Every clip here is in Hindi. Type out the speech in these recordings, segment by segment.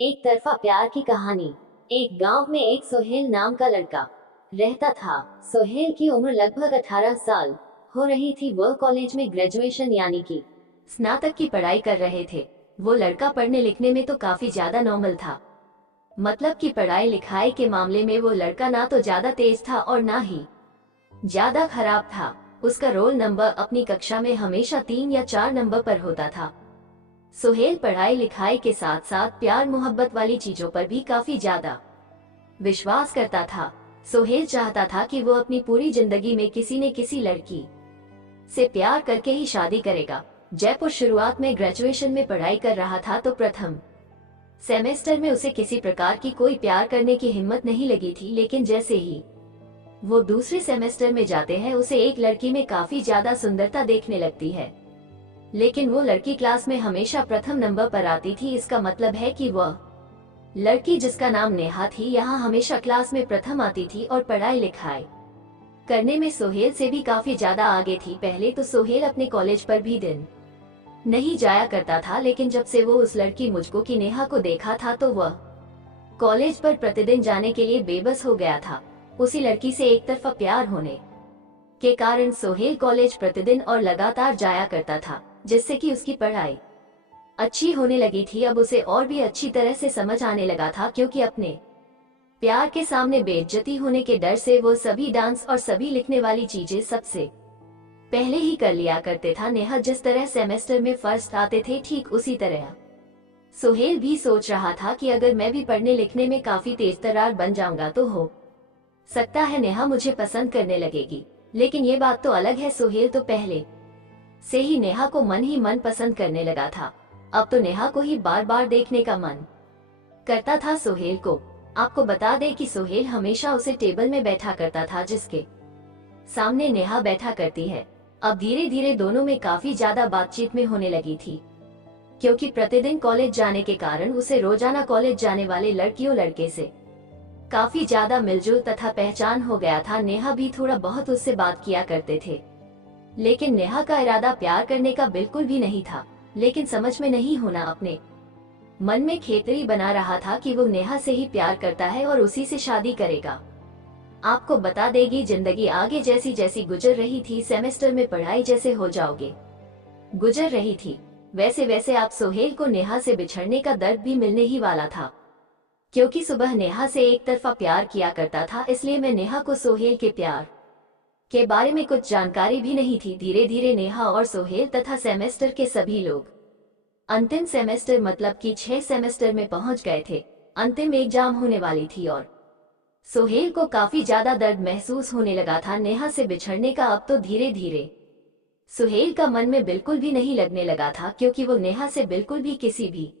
एक तरफा प्यार की कहानी। एक गांव में एक सोहेल नाम का लड़का रहता था। सोहेल की उम्र लगभग 18 साल हो रही थी। वह कॉलेज में ग्रेजुएशन यानी कि स्नातक की पढ़ाई कर रहे थे। वो लड़का पढ़ने लिखने में तो काफी ज्यादा नॉर्मल था। मतलब कि पढ़ाई लिखाई के मामले में वो लड़का ना तो ज्यादा तेज था और ना ही ज्यादा खराब था। उसका रोल नंबर अपनी कक्षा में हमेशा 3 या 4 नंबर पर होता था। सोहेल पढ़ाई लिखाई के साथ साथ प्यार मोहब्बत वाली चीजों पर भी काफी ज्यादा विश्वास करता था। सोहेल चाहता था कि वो अपनी पूरी जिंदगी में किसी न किसी लड़की से प्यार करके ही शादी करेगा। जयपुर शुरुआत में ग्रेजुएशन में पढ़ाई कर रहा था तो प्रथम सेमेस्टर में उसे किसी प्रकार की कोई प्यार करने की हिम्मत नहीं लगी थी। लेकिन जैसे ही वो दूसरे सेमेस्टर में जाते हैं उसे एक लड़की में काफी ज्यादा सुंदरता देखने लगती है। लेकिन वो लड़की क्लास में हमेशा प्रथम नंबर पर आती थी। इसका मतलब है कि वह लड़की जिसका नाम नेहा थी यहाँ हमेशा क्लास में प्रथम आती थी और पढ़ाई लिखाई करने में सोहेल से भी काफी ज्यादा आगे थी। पहले तो सोहेल अपने कॉलेज पर भी दिन नहीं जाया करता था, लेकिन जब से वो उस लड़की मुझको की नेहा को देखा था तो वह कॉलेज पर प्रतिदिन जाने के लिए बेबस हो गया था। उसी लड़की से एक तरफा प्यार होने के कारण सोहेल कॉलेज प्रतिदिन और लगातार जाया करता था, जिससे कि उसकी पढ़ाई अच्छी होने लगी थी। अब उसे और भी अच्छी तरह से समझ आने लगा था, क्योंकि अपने प्यार के सामने बेइज्जती होने के डर से वो सभी डांस और सभी लिखने वाली चीजें सबसे पहले ही कर लिया करते था। नेहा जिस तरह सेमेस्टर में फर्स्ट आते थे ठीक उसी तरह सोहेल भी सोच रहा था कि अगर मैं भी पढ़ने लिखने में काफी तेज तर्रार बन जाऊंगा तो हो सकता है नेहा मुझे पसंद करने लगेगी। लेकिन ये बात तो अलग है, सोहेल तो पहले से ही नेहा को मन ही मन पसंद करने लगा था। अब तो नेहा को ही बार बार देखने का मन करता था सोहेल को। आपको बता दें कि सोहेल हमेशा उसे टेबल में बैठा करता था जिसके सामने नेहा बैठा करती है। अब धीरे धीरे दोनों में काफी ज्यादा बातचीत में होने लगी थी, क्योंकि प्रतिदिन कॉलेज जाने के कारण उसे रोजाना कॉलेज जाने वाले लड़कियों लड़के से काफी ज्यादा मिलजुल तथा पहचान हो गया था। नेहा भी थोड़ा बहुत उससे बात किया करते थे, लेकिन नेहा का इरादा प्यार करने का बिल्कुल भी नहीं था। लेकिन समझ में नहीं होना अपने मन में खेतरी बना रहा था कि वो नेहा से ही प्यार करता है और उसी से शादी करेगा। आपको बता देगी जिंदगी आगे जैसी जैसी गुजर रही थी, सेमेस्टर में पढ़ाई जैसे हो जाओगे गुजर रही थी, वैसे वैसे आप सोहेल को नेहा से बिछड़ने का दर्द भी मिलने ही वाला था। क्योंकि सुबह नेहा से एक तरफा प्यार किया करता था, इसलिए मैं नेहा को सोहेल के प्यार के बारे में कुछ जानकारी भी नहीं थी। धीरे धीरे नेहा और सोहेल तथा सेमेस्टर के सभी लोग अंतिम सेमेस्टर मतलब कि 6 सेमेस्टर में पहुंच गए थे। अंतिम एग्जाम होने वाली थी और सोहेल को काफी ज्यादा दर्द महसूस होने लगा था नेहा से बिछड़ने का। अब तो धीरे धीरे सोहेल का मन में बिल्कुल भी नहीं लगने लगा था, क्योंकि वो नेहा से बिल्कुल भी किसी भी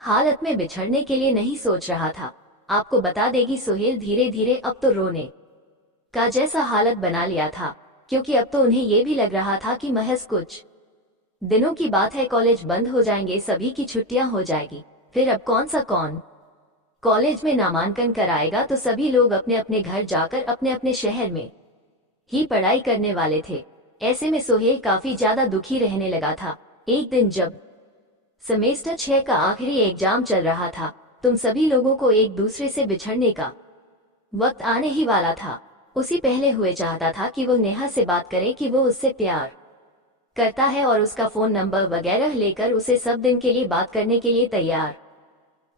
हालत में बिछड़ने के लिए नहीं सोच रहा था। आपको बता देगी सोहेल धीरे धीरे अब तो रोने का जैसा हालत बना लिया था, क्योंकि अब तो उन्हें ये भी लग रहा था कि महज कुछ दिनों की बात है, कॉलेज बंद हो जाएंगे, सभी की छुट्टियां हो जाएगी। फिर अब कौन कॉलेज में नामांकन कराएगा, तो सभी लोग अपने अपने घर जाकर अपने अपने शहर में ही पढ़ाई करने वाले थे। ऐसे में सोहेल काफी ज्यादा दुखी रहने लगा था। एक दिन जब सेमेस्टर 6 का आखिरी एग्जाम चल रहा था, तुम सभी लोगों को एक दूसरे से बिछड़ने का वक्त आने ही वाला था। उसी पहले हुए चाहता था कि वो नेहा से बात करे कि वो उससे प्यार करता है और उसका फोन नंबर वगैरह लेकर उसे सब दिन के लिए बात करने के लिए तैयार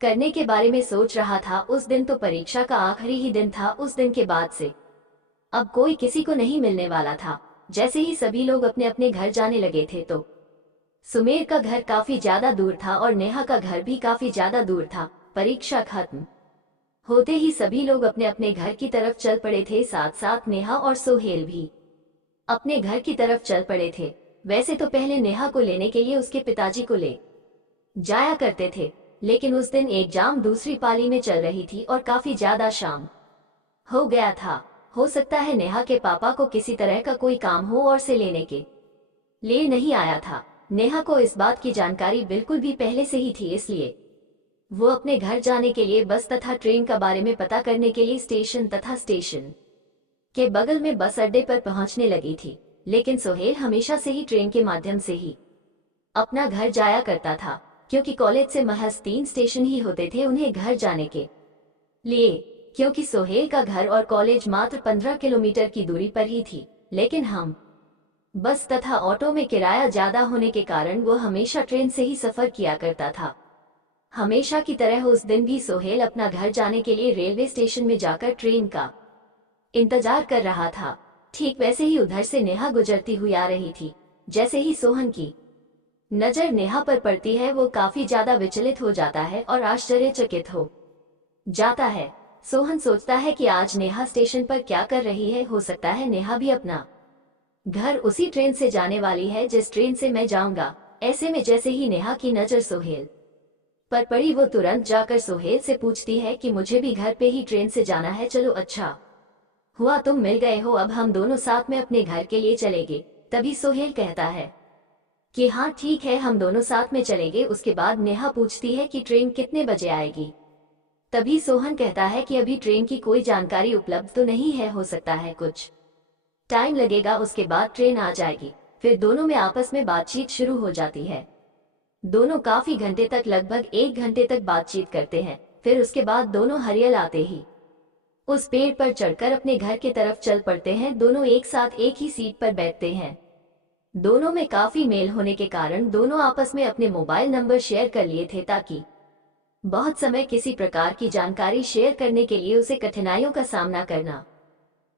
करने के बारे में सोच रहा था। उस दिन तो परीक्षा का आखिरी ही दिन था। उस दिन के बाद से अब कोई किसी को नहीं मिलने वाला था। जैसे ही सभी लोग अपने अपने घर जाने लगे थे तो सुमेर का घर काफी ज्यादा दूर था और नेहा का घर भी काफी ज्यादा दूर था। परीक्षा खत्म होते ही सभी लोग अपने अपने घर की तरफ चल पड़े थे। साथ साथ नेहा और सोहेल भी अपने घर की तरफ चल पड़े थे। वैसे तो पहले नेहा को लेने के लिए उसके पिताजी को ले जाया करते थे, लेकिन उस दिन एग्जाम दूसरी पाली में चल रही थी और काफी ज्यादा शाम हो गया था। हो सकता है नेहा के पापा को किसी तरह का कोई काम हो और से लेने के लिए नहीं आया था। नेहा को इस बात की जानकारी बिल्कुल भी पहले से ही थी, इसलिए वो अपने घर जाने के लिए बस तथा ट्रेन का बारे में पता करने के लिए स्टेशन तथा स्टेशन के बगल में बस अड्डे पर पहुंचने लगी थी। लेकिन सोहेल हमेशा से ही ट्रेन के माध्यम से ही अपना घर जाया करता था, क्योंकि कॉलेज से महज 3 स्टेशन ही होते थे उन्हें घर जाने के लिए, क्योंकि सोहेल का घर और कॉलेज मात्र 15 किलोमीटर की दूरी पर ही थी। लेकिन हम बस तथा ऑटो में किराया ज्यादा होने के कारण वो हमेशा ट्रेन से ही सफर किया करता था। हमेशा की तरह उस दिन भी सोहेल अपना घर जाने के लिए रेलवे स्टेशन में जाकर ट्रेन का इंतजार कर रहा था। ठीक वैसे ही उधर से नेहा गुजरती हुई आ रही थी। जैसे ही सोहन की नजर नेहा पर पड़ती है वो काफी ज्यादा विचलित हो जाता है और आश्चर्यचकित हो जाता है। सोहन सोचता है कि आज नेहा स्टेशन पर क्या कर रही है, हो सकता है नेहा भी अपना घर उसी ट्रेन से जाने वाली है जिस ट्रेन से मैं जाऊंगा। ऐसे में जैसे ही नेहा की नजर सोहेल पर पड़ी वो तुरंत जाकर सोहेल से पूछती है कि मुझे भी घर पे ही ट्रेन से जाना है, चलो अच्छा हुआ तुम मिल गए हो, अब हम दोनों साथ में अपने घर के लिए चलेंगे। तभी सोहेल कहता है कि हाँ ठीक है, हम दोनों साथ में चलेंगे। उसके बाद नेहा पूछती है कि ट्रेन कितने बजे आएगी। तभी सोहन कहता है कि अभी ट्रेन की कोई जानकारी उपलब्ध तो नहीं है, हो सकता है कुछ टाइम लगेगा, उसके बाद ट्रेन आ जाएगी। फिर दोनों में आपस में बातचीत शुरू हो जाती है। दोनों काफी घंटे तक, लगभग 1 घंटे तक बातचीत करते हैं। फिर उसके बाद दोनों हरियल आते ही उस पेड़ पर चढ़कर अपने घर की तरफ चल पड़ते हैं। दोनों एक साथ एक ही सीट पर बैठते हैं। दोनों में काफी मेल होने के कारण दोनों आपस में अपने मोबाइल नंबर शेयर कर लिए थे ताकि बहुत समय किसी प्रकार की जानकारी शेयर करने के लिए उसे कठिनाइयों का सामना करना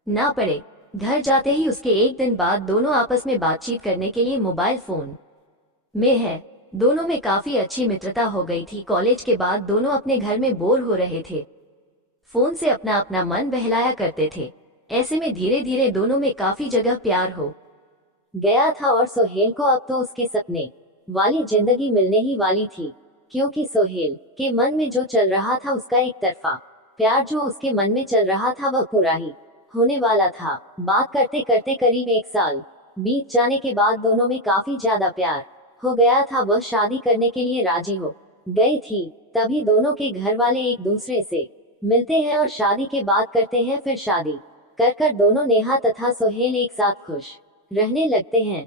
ना पड़े। घर जाते ही उसके एक दिन बाद दोनों आपस में बातचीत करने के लिए मोबाइल फोन में है। दोनों में काफी अच्छी मित्रता हो गई थी। कॉलेज के बाद दोनों अपने घर में बोर हो रहे थे, फोन से अपना अपना मन बहलाया करते थे। ऐसे में धीरे धीरे दोनों में काफी जगह प्यार हो गया था और सोहेल को अब तो उसके सपने वाली जिंदगी मिलने ही वाली थी, क्योंकि सोहेल के मन में जो चल रहा था उसका एक तरफा प्यार जो उसके मन में चल रहा था वह पूरा ही होने वाला था। बात करते करते करीब 1 साल बीत जाने के बाद दोनों में काफी ज्यादा प्यार हो गया था। वह शादी करने के लिए राजी हो गई थी। तभी दोनों के घर वाले एक दूसरे से मिलते हैं और शादी के बाद करते हैं। फिर शादी कर दोनों नेहा तथा सोहेल एक साथ खुश रहने लगते हैं।